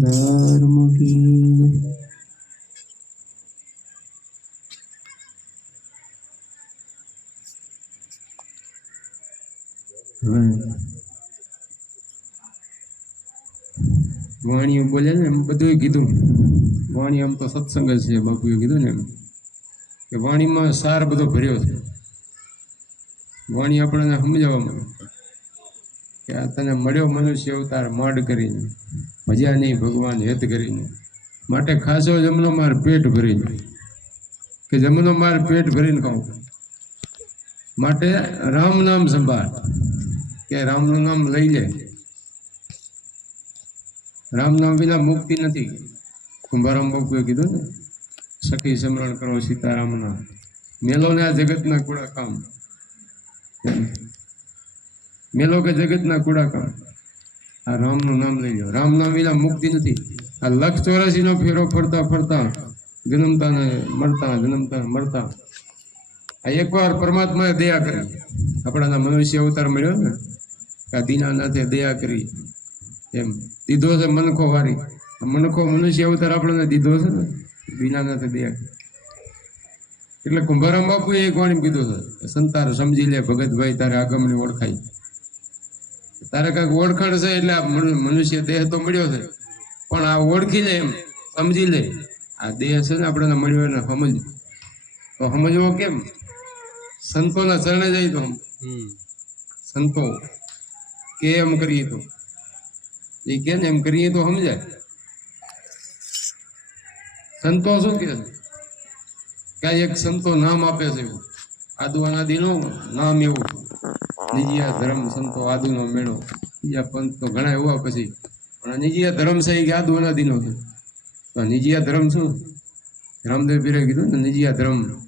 ધર્મ કી વાણીઓ બોલે ને એમ બધું કીધું. વાણી આમ તો સત્સંગ જ છે, બાપુએ કીધું ને એમ. કે વાણીમાં સાર બધો ભર્યો છે. વાણી આપણને સમજાવવામાં કે આ તને મળ્યો મનુષ્ય અવતાર માડ કરીને, ભજ્યા નહીં ભગવાન હેત કરીને. માટે ખાસો જમનો માર પેટ ભરીને કે જમનો માર પેટ ભરીને ખાઉં માટે રામ નામ સંભાળ. કે રામનું નામ લઈ લે. રામ નામ વિના મુક્તિ નથી. કુંભારામ બાપુએ કીધું ને, સખી સમરણ કરો સીતારામના. મેલો ને આ જગતના કુડા કામ. મેલો કે જગતના કુડાકા આ રામનું નામ લઈ લો રામ નામ વિના મુક્તિ નથી. આ લક્ષ ચોરાશીનો ફેરો ફરતા ફરતા જન્મતા ને મરતા જન્મતા મરતા. આ એકવાર પરમાત્માએ દયા કરી. આપણાના મનુષ્ય અવતાર મળ્યો ને આ દીનાનાથે દયા કરી. એમ દીધો છે મનખો વારી. મનખો મનુષ્ય અવતાર આપણને દીધો છે ને, દીનાનાથે દયા કરી. એટલે કુંભારામ બાપુએ એક વાણી કીધું છે, સંતાર સમજી લે ભગતભાઈ, તારે આગમની ઓળખાય. તારે કંઈક ઓળખાણ છે એટલે મનુષ્ય દેહ તો મળ્યો છે. પણ આ ઓળખી લે એમ સમજી લે. આ દેહ છે ને આપણને મળ્યો એને સમજ તો સમજવો કેમ? સંતોના ચરણે જાય તો સંતો કે એમ કરીએ તો? એ કે ને એમ કરીએ તો સમજાય. સંતો શું કે છે? ક્યાં એક સંતો નામ આપે છે એવું. આદુ દિનો નામ એવું. નિજીયા ધર્મ સંતો આદુનો મેળો. બીજા પંથ તો ઘણા એવા પછી. પણ નિજીયા ધર્મ છે કે આદુ અનાદિનો છે. તો નિજીયા ધર્મ શું? રામદેવ પીરે કીધું ને નિજીયા ધર્મ.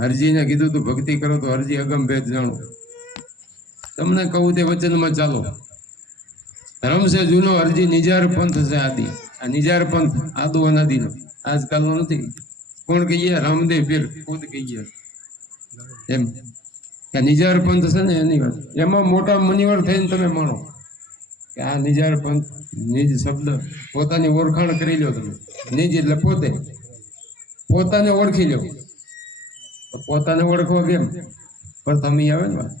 હરજીને કીધું તું ભક્તિ કરો તો હરજી અગમ ભેદ જાણો. તમને કહું તે વચનમાં ચાલો. ધર્મ છે જૂનો, હરજી નિજાર પંથ છે આદિ. આ નિજાર પંથ આદુ અનાદિનો. આજકાલનો નથી. કોણ કહીએ? રામદેવ પીર. ખુદ કહીએ. એમ. કે નિજાર પંથ છે ને એની વાત. એમાં મોટા મુનિવર થઈને તમે માણો કે આ નિજાર પંથ નિજ શબ્દ, પોતાની ઓળખાણ કરી લો તમે. નિજ એટલે પોતે. પોતાને ઓળખી લો પોતાને ઓળખવા કેમ? પ્રથમ આવે ને વાત.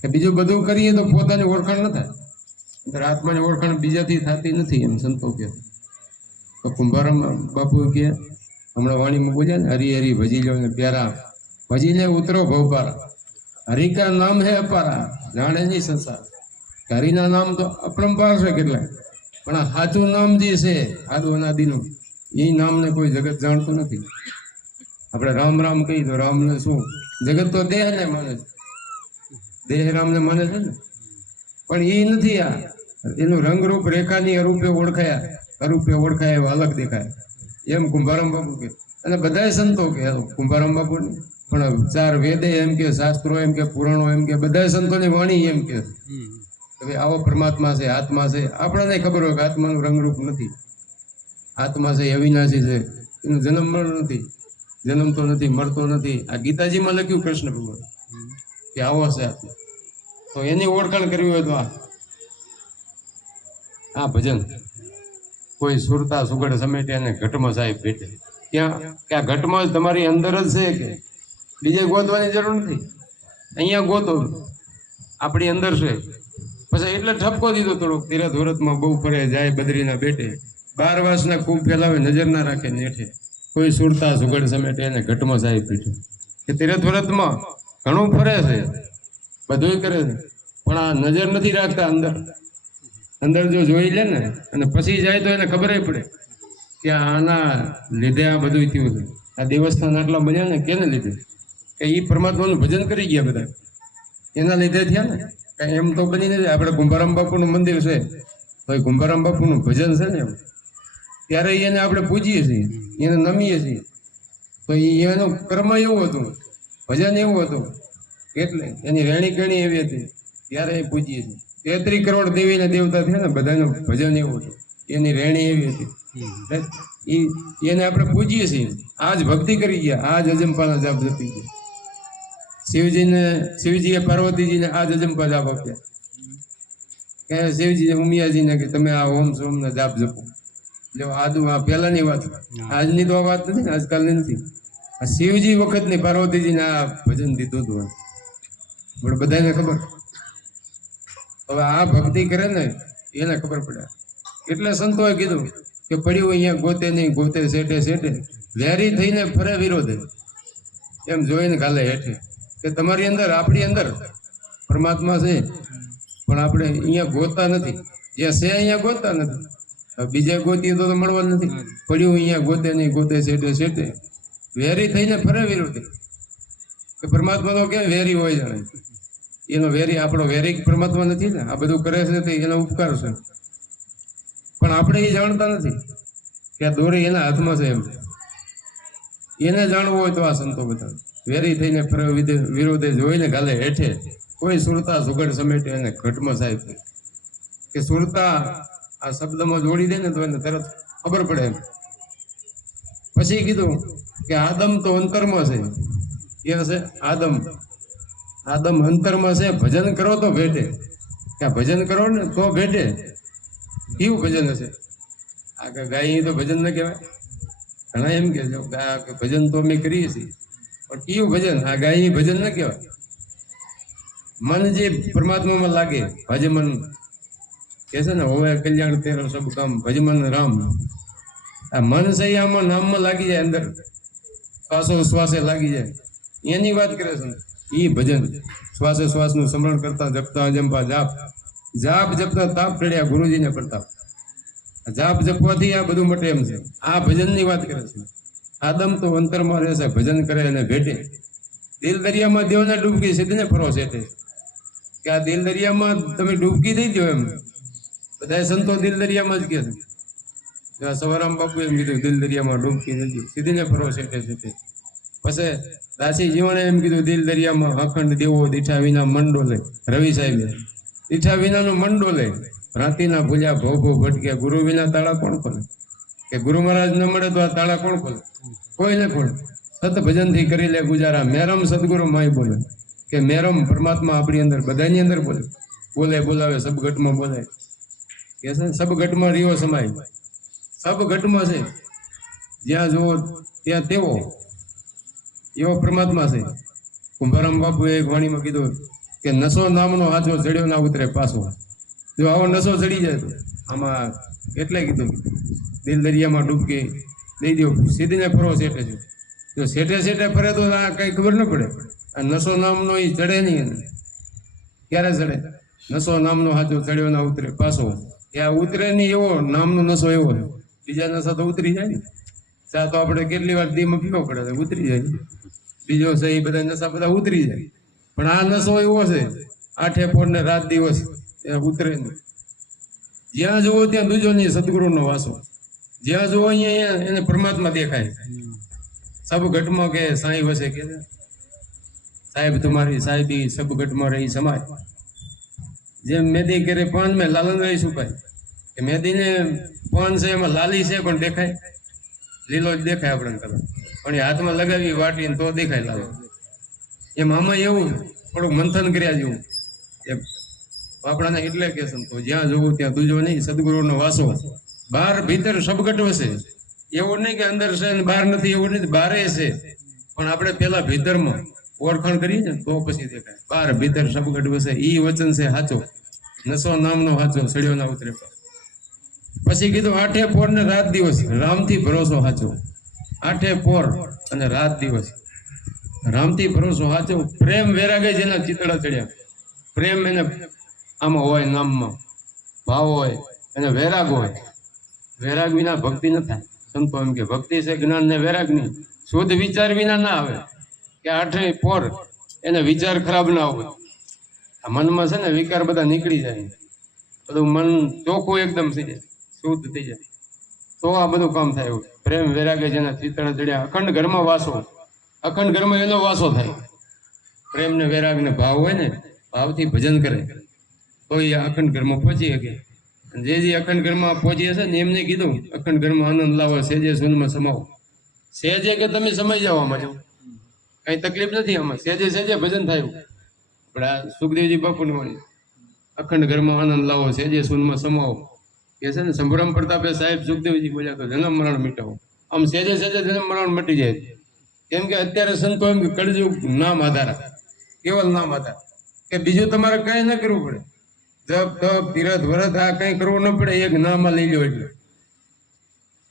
કે બીજું બધું કરીએ તો પોતાની ઓળખાણ ન થાય. અંદર આત્માની ઓળખાણ બીજાથી થતી નથી એમ સંતો કે તો કુંભારામ બાપુ કે હમણાં વાણીમાં બોલ્યા ને, હરી હરી ભજી લો ને પ્યારા. ભજી લે ઉતરો ભવપારા. હરિ કા નામ હે અપારા. જાણે નહીં સંસાર. હરિના નામ તો અપરંપાર છે કેટલાય. પણ સાચું નામ જે છે સાધુ અનાદિનું, એ નામને કોઈ જગત જાણતું નથી. આપણે રામ રામ કહી તો રામને શું? જગત તો દેહને માને છે. દેહ રામને માને છે ને? પણ એ નથી આ. એનું રંગરૂપ રેખાની અરૂપે ઓળખાયા. અરૂપે ઓળખાય અલગ દેખાય. એમ કુંભારામ બાપુ કે અને બધાય સંતો કે કુંભારામ બાપુ પણ ચાર વેદે એમ કે, શાસ્ત્રો એમ કે, પુરાણો એમ કે, બધાય સંતોની વાણી એમ કે. હવે આવો પરમાત્મા છે, આત્મા છે, આપણને ખબર હોય કે આત્માનું રંગરૂપ નથી. આત્મા છે અવિનાશી છે, એનું જન્મ મરણ નથી. જન્મતો નથી મરતો નથી. આ ગીતાજીમાં લખ્યું કૃષ્ણ ભગવાન કે આવો છે આત્મા. તો એની ઓળખાણ કરવી હોય તો આ. આ ભજન. કોઈ સુરતા સુગડ સમેટે અને ઘટમાં સાહેબ ભેટે. ત્યાં કે આ ઘટમાં જ તમારી અંદર જ છે કે? બીજે ગોતવાની જરૂર નથી. અહીંયા ગોતો. આપણી અંદર છે. પછી એટલે ઠપકો દીધો થોડોક તીરથ વ્રતમાં બહુ ફરે, જાય બદરીના બેટે. બાર વર્ષના કુંભ ફેલાવે, નજર ના રાખે નેઠે. કોઈ સુરતા સુગડ સમેટે એને ઘટમાં સાહેબ પીઠે. કે તીરથ વ્રતમાં ઘણું ફરે છે. બધું કરે છે. પણ આ નજર નથી રાખતા અંદર. અંદર જો જોઈ લે ને, અને પછી જાય તો એને ખબર પડે કે આના લીધે આ બધું થયું છે. આ દેવસ્થાન આટલા બન્યા ને કેને લીધે? કે એ પરમાત્માનું ભજન કરી ગયા બધા. એના લીધે થયા ને? કાંઈ એમ તો બની નથી. આપણે ગુંભારામ બાપુનું મંદિર છે. તો એ ગુંભારામ બાપુનું ભજન છે ને એમ. ત્યારે એને આપણે પૂજીએ છીએ. એને નમીએ છીએ. તો એનું કર્મ એવું હતું. ભજન એવું હતું. એટલે એની રહેણી કેણી એવી હતી. ત્યારે એ પૂજીએ છીએ. તેત્રી કરોડ દેવીને દેવતા થયા ને બધાનું ભજન એવું હતું. એની રહેણી એવી હતી. એને આપણે પૂજીએ છીએ. આજ ભક્તિ કરી ગયા. આજ અજંપાના જાપ જપી ગયા. શિવજીને શિવજીએ પાર્વતીજીને આ અજંપા જાપ આપ્યા. કે શિવજી ઉમિયાજીને કે તમે આ ઓમ સોમના જાપ જપો. જો આદુ આ પહેલાની વાત આજની તો આ વાત નથી ને આજકાલની નથી. આ શિવજી વખતની પાર્વતીજીને આ ભજન દીધું હતું પણ બધાને ખબર? હવે આ ભક્તિ કરે ને એને ખબર પડે. એટલે સંતોએ કીધું કે પડ્યું અહીંયા ગોતે નહીં ગોતે સેટે સેટે વેરી થઈને ફરે વિરોધે. એમ જોઈને ગાલે હેઠે. કે તમારી અંદર, આપણી અંદર પરમાત્મા છે. પણ આપણે અહીંયા ગોતતા નથી. જ્યાં છે અહીંયા ગોતતા નથી. બીજા ગોતીએ તો મળવા નથી. પડ્યું અહીંયા ગોતે નહીં, ગોતે સેટે સેટે વેરી થઈને ફરે વિરોધી. કે પરમાત્મા તો કેમ વેરી હોય જાણે. એનો વેરી, આપણો વેરી પરમાત્મા નથી ને? આ બધું કરે છે તે એનો ઉપકાર છે. પણ આપણે એ જાણતા નથી કે આ દોરી એના હાથમાં છે એમ. એને જાણવું હોય તો આ સંતો બધા વેરી થઈને વિરોધે જોઈને ગાલે હેઠે કોઈ સુરતા સુગડ સમેટે એને ઘટમાં સાહેબ કે સુરતા આ શબ્દમાં જોડી દે ને તો એને તરત ખબર પડે એમ. પછી કીધું કે આદમ તો અંતરમાં છે. એ હશે આદમ. આદમ અંતરમાં છે. ભજન કરો તો ભેટે. કે ભજન કરો ને તો ભેટે. કેવું ભજન હશે? આ કે ગાય તો ભજન ન કહેવાય. ઘણા એમ કે ભજન તો અમે કરીએ છીએ. પણ કેવું ભજન, આ ગાય ભજન ન કહેવાય. મન જે પરમાત્મામાં લાગે, ભજમન. કે છે ને, હોવે કલ્યાણ તેરો સબ કામ, ભજમન રામ. આ મન આમાં નામમાં લાગી જાય અંદર. શ્વાસો શ્વાસે લાગી જાય. એની વાત કરે છે એ ભજન. શ્વાસે શ્વાસનું સ્મરણ કરતા જપતા અજંપા જાપ. જાપ જપતા તાપ ચડ્યા ગુરુજીને પ્રતાપ. જાપ જપવાથી આ બધું મટે એમ છે. આ ભજનની વાત કરે છે. આદમ તો અંતરમાં રહેશે ભજન કરે અને ભેટે. દિલ દરિયામાં દેવને ડૂબકી સીધીને ફરો સેટે કે આ દિલ દરિયામાં તમે ડૂબકી દઈ દો એમ. બધા સંતો દિલ દરિયામાં જ કહે છે. સવારામ બાપુ એમ કીધું, દિલ દરિયામાં ડૂબકી દઈ દો સીધીને ફરો તે સીધે પછી દાસી જીવણે એમ કીધું, દિલ દરિયામાં અખંડ દેવો દીઠા વિના મંડોલે રવિ સાહેબે, દીઠા વિનાનો મંડોલે રાતીના ભૂલ્યા ભો ભો ભટકે, ગુરુ વિના તાળા કોણ ખોલે? કે ગુરુ મહારાજ ન મળે તો આ તાળા કોણ ખોલે? કોઈને ખોલે. સત ભજનથી કરી લે ગુજારા. મેરમ સદગુરુ માય બોલે. કે મેરમ પરમાત્મા આપણી અંદર, બધાની અંદર બોલે. બોલે, બોલાવે સબઘટમાં બોલે કે છે ને સબ ઘટમાં સમાય. સબ ઘટમાં છે. જ્યાં જુઓ, ત્યાં તેવો એવો પરમાત્મા છે. કુંભારામ બાપુએ એક વાણીમાં કીધું કે નશો નામનો હાથો ચડ્યો ના ઉતરે પાછો. જો આવો નશો ચડી જાય તો આમાં એટલે કીધું દિલ દરિયામાં ડૂબકી. દઈ દો સીધીને ફરો સેટે છે જો સેટે સેટે ફરે તો આ કંઈ ખબર ન પડે. આ નશો નામનો એ ચડે નહીં ક્યારે ચડે? નશો નામનો હાજો ચડ્યો ના ઉતરે પાછો. એ આ ઉતરે નહીં એવો, નામનો નશો એવો બીજા નશા તો ઉતરી જાય ને. ચા તો આપણે કેટલી વાર દીમાં પીવો પડે ઉતરી જાય બીજો છે એ બધા નશા બધા ઉતરી જાય. પણ આ નશો એવો છે. આઠે પોર ને રાત દિવસ ઉતરે નહીં. જ્યાં જુઓ ત્યાં બીજો નહીં સદગુરુનો વાસો જ્યાં જુઓ અહીંયા એને પરમાત્મા દેખાય. સબ ઘટમાં કે સાંઈ વસે કે સાહેબ તમારી સાહેબી સબ ઘટમાં રહી સમાય જેમ મેદી કરે પાન મેં લાલન રહી સુકાય કે મેદીને પાન છે એમાં લાલી છે પણ દેખાય. લીલો જ દેખાય આપણને કલર પણ એ હાથમાં લગાવી વાટીને તો દેખાય લાલો. એમ આમાં એવું થોડુંક મંથન કર્યા જેવું. આપણાને એટલે કે સંતો, જ્યાં જોવું ત્યાં દૂજો નહીં, સદગુરુનો વાસો. બહાર ભીતર સબગટ વસે એવું નહીં કે અંદર છે બહાર નથી, એવું નથી બારે છે. પણ આપણે પેલા ભીતરમાં ઓળખાણ કરીએ ને, તો પછી દેખાય. બહાર ભીતર સબગટ વસે ઈ વચન છે સાચો નસો નામનો સાચો સળિયોના ઉતરે પછી કીધું, આઠે પોર ને રાત દિવસ. રામથી ભરોસો સાચો આઠે પોર અને રાત દિવસ. રામથી ભરોસો સાચો પ્રેમ વેરાગે જેના ચિતડા ચડ્યા. પ્રેમ એને આમાં હોય નામમાં ભાવ હોય અને વૈરાગ હોય. વૈરાગ વિના ભક્તિ ન થાય. સંતો એમ કે ભક્તિ છે જ્ઞાન ને વૈરાગ નહીં શુદ્ધ વિચાર વિના ના આવે. કે આઠે પોર એને વિચાર ખરાબ ના હોય. આ મનમાં છે ને વિકાર બધા નીકળી જાય. બધું મન ચોખ્ખું એકદમ થઈ જાય. શુદ્ધ થઈ જાય. તો આ બધું કામ થાય એવું. પ્રેમ વૈરાગે જેના ચિત્રણ ચડ્યા. અખંડ ઘરમાં વાસો. અખંડ ઘરમાં એનો વાસો થાય. પ્રેમ ને વૈરાગ ને ભાવ હોય ને, ભાવથી ભજન કરે. તો એ અખંડ ઘરમાં પહોંચી શકે. જે જે અખંડ ઘરમાં પહોંચી હશે ને એમને કીધું, અખંડ ઘરમાં આનંદ લાવો, સેજે સુનમાં સમાવો. સેજે કે તમે સમય જાઓ આમાં જો. કઈ તકલીફ નથી આમાં. સેજે સેજે ભજન થયું પણ આ સુખદેવજી બાપુને વાણી. અખંડ ઘરમાં આનંદ લાવો, સેજે સૂનમાં સમાવો. એ છે ને, સંભ્રમ પ્રતાપે સાહેબ સુખદેવજી બોલ્યા તો જન્મ મરણ મિટાવો. આમ સેજે સેજે જન્મ મરણ મટી જાય. કેમ કે અત્યારે સંતો એમ કે કળજુગ નામ આધાર. કેવલ નામ આધાર. કે બીજું તમારે કઈ ન કરવું પડે. જપ, તપ તીરથ વ્રત આ કઈ કરવું ન પડે, એક નામમાં લઈ લો એટલે.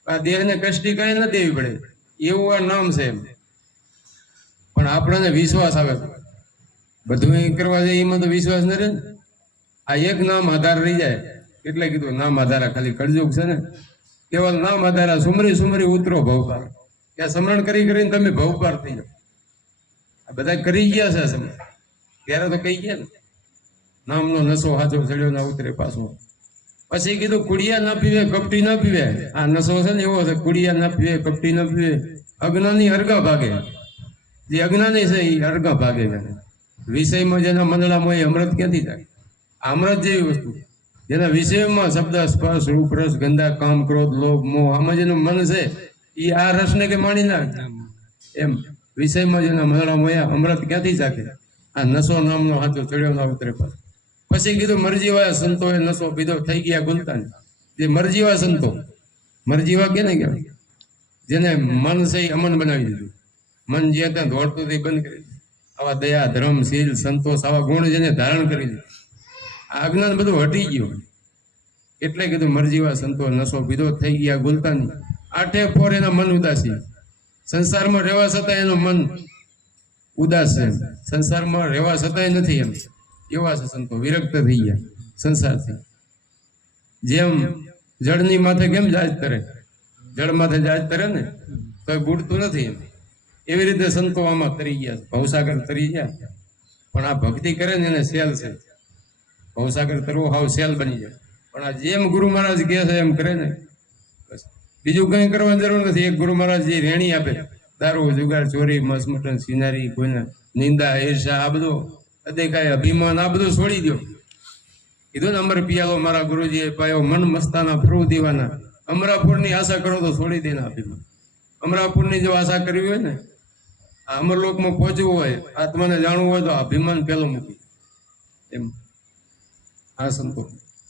આ દેહને કષ્ટી કઈ ન દેવી પડે. એવું આ નામ છે એમ. પણ આપણને વિશ્વાસ આવે. બધું કરવા જાય, એમાં તો વિશ્વાસ ન રહે આ એક નામ આધાર રહી જાય. એટલે કીધું, નામ આધારા ખાલી કળજુગ છે ને. કેવલ નામ આધારા સુમરી સુમરી ઉતરો ભવપાર. ત્યાં સમરણ કરી કરીને તમે ભવપાર થઈ જાઓ. આ બધા કરી ગયા છે સમરણ ત્યારે તો કહી ગયા ને. નામનો નશો હાથો ચડ્યો ના ઉતરે પાછો. પછી કીધું, કુડિયા ના પીવે, કપટી ના પીવે. આ નશો છે ને એવો છે, કુડિયા ના પીવે, કપટી ના પીવે. અજ્ઞાની અર્ગા ભાગે. જે અજ્ઞાની છે એ અર્ગા ભાગે વિષયમાં જેના મંડળામાં એ અમૃત ક્યાંથી થાય? અમૃત જેવી વસ્તુ. જેના વિષયમાં શબ્દ, સ્પર્શ, રૂપ ગંધા, કામ, ક્રોધ, લોભ, મોહ, આમાં જેનું મન છે, એ આ રસને કે માણી ના એમ. વિષયમાં જેના મંડળામાં અમૃત ક્યાંથી ચાખે? આ નશો નામનો હાથો ચડ્યો ના ઉતરે પાછો. પછી કીધું મરજીવા સંતોએ નસો પીધો થઈ ગયા ગુલતાન. જે મરજીવા સંતો મરજીવા કેને કહેવાય જેને મન છે અમન બનાવી દીધું. મન જ્યાં ત્યાં દોડતું તે બંધ કરી દીધું. આવા દયા, ધર્મ, શીલ સંતોષ આવા ગુણ જેને ધારણ કરી દીધું. આ અજ્ઞાન બધું હટી ગયું. એટલે કીધું મરજીવા સંતો નસો પીધો થઈ ગયા ગુલતાની. આઠે ફોર એના મન ઉદાસી. સંસારમાં રહેવા છતાં એનું મન ઉદાસ છે. સંસારમાં રહેવા છતાંય નથી એમ. એવા છે સંતો વિરક્ત થઈ ગયા સંસારથી. જેમ જળની માથે કેમ જાજ કરે? જળ માથે જાજ કરે ને તો એ બુડતું નથી એમ. એવી રીતે સંતો આમાં તરી ગયા ભવસાગર તરી ગયા. પણ આ ભક્તિ કરે ને એને સેલ છે. ભવસાગર તરવો હાવ સેલ બની જાય. પણ આ જેમ ગુરુ મહારાજ કહે છે એમ કરે ને, બસ. બીજું કંઈ કરવાની જરૂર નથી. એક ગુરુ મહારાજ જે રેણી આપે, દારૂ, જુગાર, ચોરી મસ મટન સિનારી, કોઈના, નિંદા, ઈર્ષા, આ બધું અદેખાય અભિમાન, આ બધું છોડી દો કીધું ને અમર પિયાલો મારા ગુરુજીએ પાયો મન મસ્તાના ફરુ દીવાના. અમરાપુરની આશા કરો તો છોડી દેના અભિમાન. અમરાપુરની જો આશા કરવી હોય ને, આ અમરલોકમાં પહોંચવું હોય, આત્માને જાણવું હોય તો અભિમાન પેલો મૂકી એમ. આ સંતો.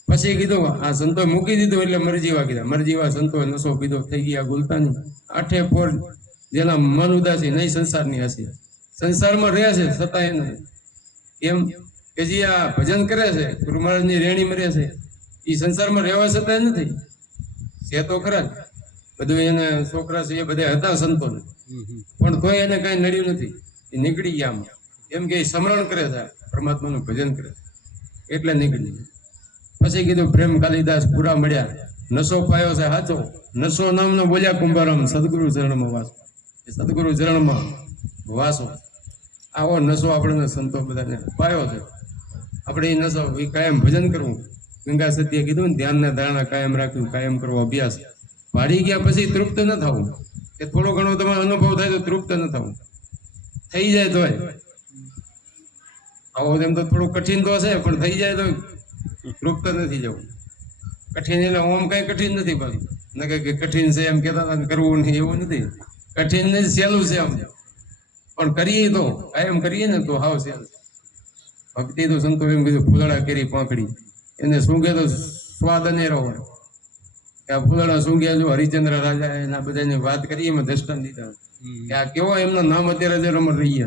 પછી કીધું, આ સંતો મૂકી દીધું એટલે મરજીવા કીધા. મરજીવા સંતો નશો પીધો, થઈ ગયા ગુલતાની. આઠે પોર જેના મન ઉદાસી, નહીં સંસારની હસી. સંસારમાં રહે છે છતાં એને એમ કે જે આ ભજન કરે છે ગુરુ મહારાજની રેણી મરે છે એ સંસારમાં રહેવા છતાં નથી. છે તો ખરા. બધું એને છોકરા છે એ બધા હતા સંતો પણ કોઈ એને કઈ નડ્યું નથી. એ નીકળી ગયા આમ. એમ કે સમરણ કરે છે પરમાત્માનું ભજન કરે છે. એટલે નીકળી ગયા. પછી કીધું પ્રેમ કાલિદાસ પૂરા મળ્યા. નશો પાયો છે સાચો નશો નામનો બોલ્યા કુંભારામ સદગુરુ ચરણમાં વાસો. એ સદગુરુ ચરણમાં વાસો. આવો નશો આપણને સંતો બધાને. પાયો છે. આપણે એ નશો એ કાયમ ભજન કરવું. ગંગા સત્ય કીધું ને, ધ્યાનના ધારણા કાયમ રાખ્યું કાયમ કરવો, અભ્યાસ. વાળી ગયા પછી તૃપ્ત ન થવું. કે થોડો ઘણો તમારો અનુભવ થાય તો તૃપ્ત ન થવું. થઈ જાય તો આવો તેમ તો થોડું કઠિન તો હશે, પણ થઈ જાય તો તૃપ્ત નથી જવું. કઠિન એટલે ઓમ કઈ કઠિન નથી પાછું. ન કે કઠિન છે એમ કહેતા કરવું નહીં, એવું નથી. કઠિન નહીં સહેલું છે આમ. પણ કરીએ તો કાયમ કરીએ ને તો હાવ છે. ભક્તિ તો સંતો એમ કીધું ફૂલડા કેરી પાંખડી. એને સૂંઘે તો સ્વાદ અનેરો હોય. કે આ ફૂલડા સૂંઘ્યા જો હરિચંદ્ર રાજા એના બધાની વાત કરીએ એમાં દર્શન દીધા. કે આ કેવો એમનો નામ અત્યારે જે રમણ રહી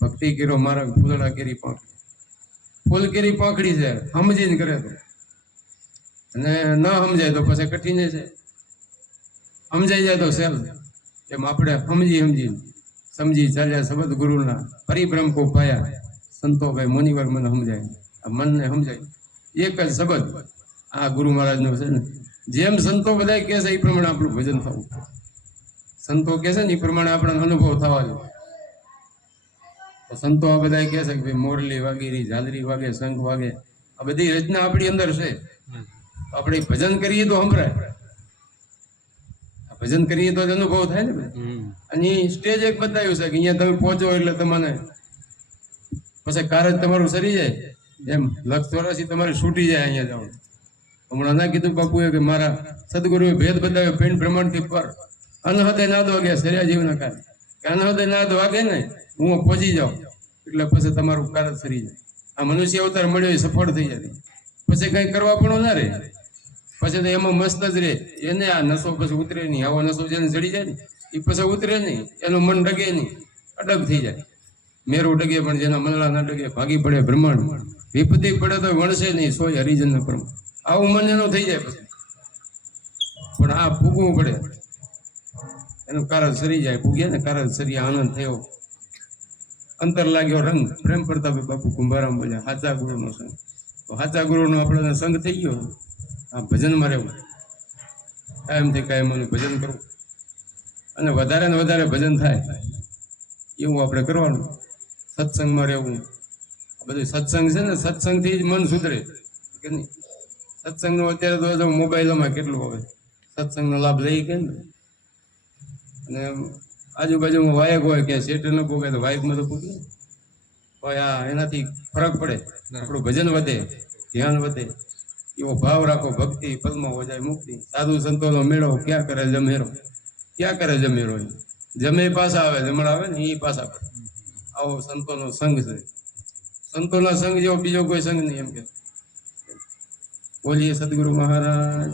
ભક્તિ કર્યો મારા ફૂલડા કેરી પાંખડી. ફૂલ કેરી પાંખડી છે સમજીને કરે તો. અને ન સમજાય તો પછી કઠિન છે. સમજાઈ જાય તો સેલ. એમ આપણે સમજી સમજી સમજી ચાલ્યા શબ્દ ગુરુના પરિભ્રમ કો પાયા. સંતો ભાઈ મુનિવર મને સમજાય. આ મનને સમજાય. એક જ શબ્દ આ ગુરુ મહારાજનો છે ને, જેમ સંતો બધા કહે છે એ પ્રમાણે આપણું ભજન થવું. સંતો કહે છે ને, એ પ્રમાણે આપણને અનુભવ થવા જોઈએ. સંતો આ બધા કહે છે કે ભાઈ મોરલી વાગેરી ઝાલરી વાગે, શંખ વાગે. આ બધી રચના આપણી અંદર છે. આપણે ભજન કરીએ તો સંભળાય. ભજન કરીએ તો અનુભવ થાય ને. અને સ્ટેજ એક બતાવ્યું છે કે અહીંયા તમે પહોંચો એટલે તમને પછી કારજ તમારું સરી જાય. એમ લક્ષ વર્ષથી તમારે છૂટી જાય અહીંયા જવાનું. હમણાં ના કીધું બાપુએ કે મારા સદગુરુએ ભેદ બતાવ્યો પિંડ પ્રમાણથી પર. અનહદે નાદ વાગ્યા સર્યા જીવના કારણે. કે અનહદે નાદ વાગે ને હું પહોંચી જાઉં. એટલે પછી તમારું કારજ સરી જાય. આ મનુષ્ય અવતાર મળ્યો એ સફળ થઈ જાય. પછી કઈ કરવા પણ ના રહે. પછી તો એમાં મસ્ત જ રહે એને આ નસો પછી ઉતરે નહીં. આવો નસો જેને ચડી જાય ને એ પછી ઉતરે નહીં. એનું મન ડગે નહીં. અડગ થઈ જાય. મેરો ડગે પણ જેના મનલા ના ડગે. ભાગી પડે બ્રહ્માંડ. વિપત્તિ પડે તો વણશે નહીં. સોય હરિજન પ્રમાણ આવું મન એનું થઈ જાય પછી. પણ આ ભૂગવું પડે. એનું કારણ સરી જાય. ભૂગ્યા ને કારણ સરી આનંદ થયો. અંતર લાગ્યો રંગ. પ્રેમ પ્રતાપે બાપુ કુંભારામ બોલ્યા સાચા ગુરુનો સંગ. તો સાચા ગુરુનો આપણને સંગ થઈ ગયો. આ ભજનમાં રહેવું. કાયમથી કાયમ એનું ભજન કરવું. અને વધારે ને વધારે ભજન થાય. એવું આપણે કરવાનું. સત્સંગમાં રહેવું. બધું સત્સંગ છે ને, સત્સંગથી જ મન સુધરે. કે નહીં? સત્સંગનો અત્યારે તો મોબાઈલોમાં કેટલું હવે? સત્સંગનો લાભ લઈ કે ને અને આજુબાજુમાં વાયક હોય કે શેઠ ન પૂગે તો વાયકમાં તો પૂગે હોય આ એનાથી ફરક પડે. આપણું ભજન વધે, ધ્યાન વધે. એવો ભાવ રાખો, ભક્તિ પદમાં હો જાય મુક્તિ. સાધુ સંતોનો મેળો ક્યાં કરે જમેરો? ક્યાં કરે જમેરો? જમે પાછા આવે, જમણ આવે ને, એ પાછા કરે. આવો સંતોનો સંઘ છે. સંતોના સંઘ જેવો બીજો કોઈ સંઘ નહીં એમ કે. બોલીએ સદગુરુ મહારાજ.